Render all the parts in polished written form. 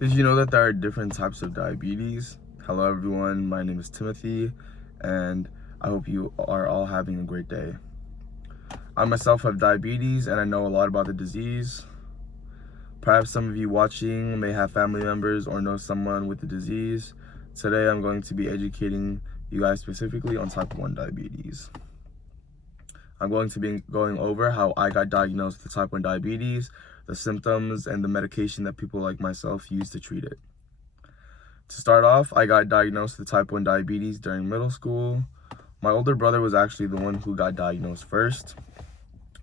Did you know that there are different types of diabetes? Hello everyone, my name is Timothy, and I hope you are all having a great day. I myself have diabetes and I know a lot about the disease. Perhaps some of you watching may have family members or know someone with the disease. Today I'm going to be educating you guys specifically on type 1 diabetes. I'm going to be going over how I got diagnosed with type 1 diabetes, the symptoms, and the medication that people like myself use to treat it. To start off, I got diagnosed with type 1 diabetes during middle school. My older brother was actually the one who got diagnosed first.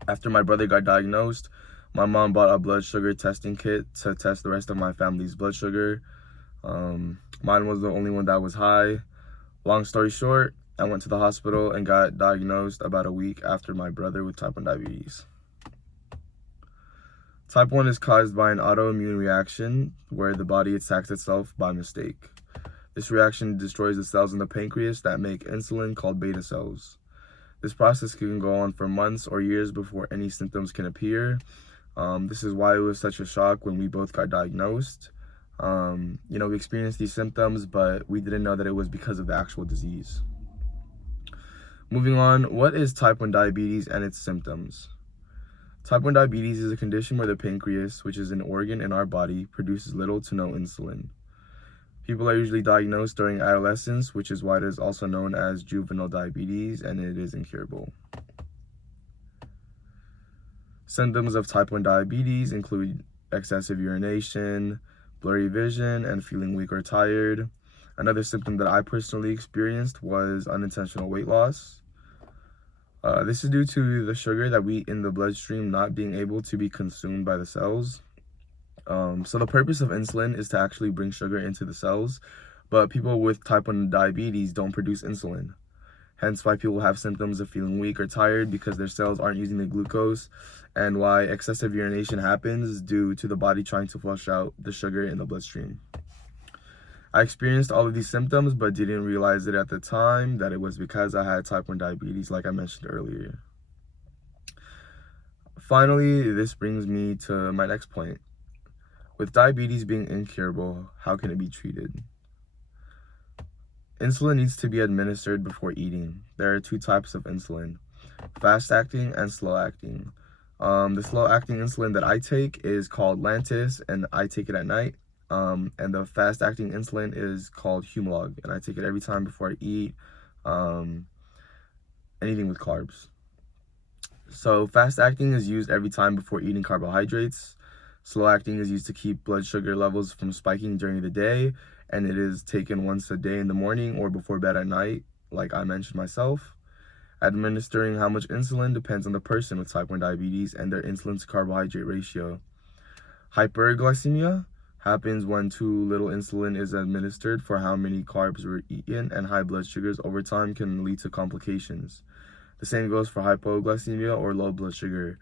After my brother got diagnosed, my mom bought a blood sugar testing kit to test the rest of my family's blood sugar. Mine was the only one that was high. Long story short, I went to the hospital and got diagnosed about a week after my brother with type 1 diabetes. Type 1 is caused by an autoimmune reaction where the body attacks itself by mistake. This reaction destroys the cells in the pancreas that make insulin called beta cells. This process can go on for months or years before any symptoms can appear. This is why it was such a shock when we both got diagnosed. We experienced these symptoms, but we didn't know that it was because of the actual disease. Moving on, what is type 1 diabetes and its symptoms? Type 1 diabetes is a condition where the pancreas, which is an organ in our body, produces little to no insulin. People are usually diagnosed during adolescence, which is why it is also known as juvenile diabetes, and it is incurable. Symptoms of type 1 diabetes include excessive urination, blurry vision, and feeling weak or tired. Another symptom that I personally experienced was unintentional weight loss. This is due to the sugar that we eat in the bloodstream not being able to be consumed by the cells. So the purpose of insulin is to actually bring sugar into the cells, but people with type 1 diabetes don't produce insulin. Hence why people have symptoms of feeling weak or tired because their cells aren't using the glucose, and why excessive urination happens due to the body trying to flush out the sugar in the bloodstream. I experienced all of these symptoms but didn't realize it at the time that it was because I had type 1 diabetes, like I mentioned earlier. Finally, this brings me to my next point. With diabetes being incurable, how can it be treated? Insulin needs to be administered before eating. There are two types of insulin, fast-acting and slow-acting. The slow-acting insulin that I take is called Lantus, and I take it at night. And the fast-acting insulin is called Humalog, and I take it every time before I eat anything with carbs. So fast-acting is used every time before eating carbohydrates. Slow-acting is used to keep blood sugar levels from spiking during the day, and it is taken once a day in the morning or before bed at night, like I mentioned myself. Administering how much insulin depends on the person with type 1 diabetes and their insulin to carbohydrate ratio. Hyperglycemia happens when too little insulin is administered for how many carbs were eaten, and high blood sugars over time can lead to complications. The same goes for hypoglycemia or low blood sugar.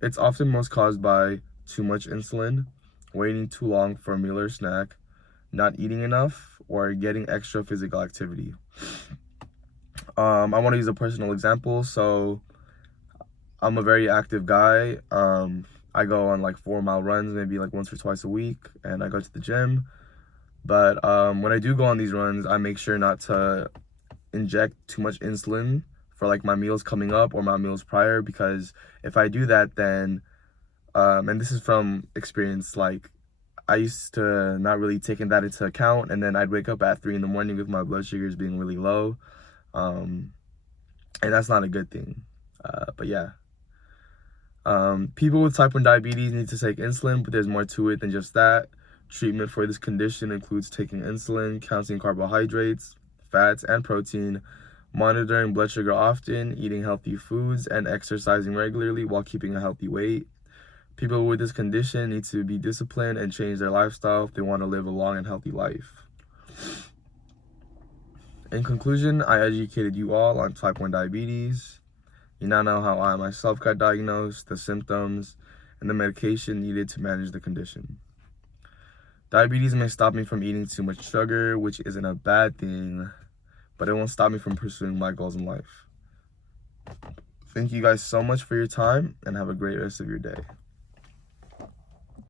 It's often most caused by too much insulin, waiting too long for a meal or snack, not eating enough, or getting extra physical activity. I want to use a personal example. So I'm a very active guy. I go on like 4-mile runs, maybe like once or twice a week, and I go to the gym. But when I do go on these runs, I make sure not to inject too much insulin for like my meals coming up or my meals prior, because if I do that, then and this is from experience, like I used to not really taking that into account, and then I'd wake up at 3 in the morning with my blood sugars being really low, and that's not a good thing. But yeah, people with type 1 diabetes need to take insulin, but there's more to it than just that. Treatment for this condition includes taking insulin, counting carbohydrates, fats, and protein, monitoring blood sugar often, eating healthy foods, and exercising regularly while keeping a healthy weight. People with this condition need to be disciplined and change their lifestyle if they want to live a long and healthy life. In conclusion, I educated you all on type 1 diabetes. You now know how I myself got diagnosed, the symptoms, and the medication needed to manage the condition. Diabetes may stop me from eating too much sugar, which isn't a bad thing, but it won't stop me from pursuing my goals in life. Thank you guys so much for your time, and have a great rest of your day.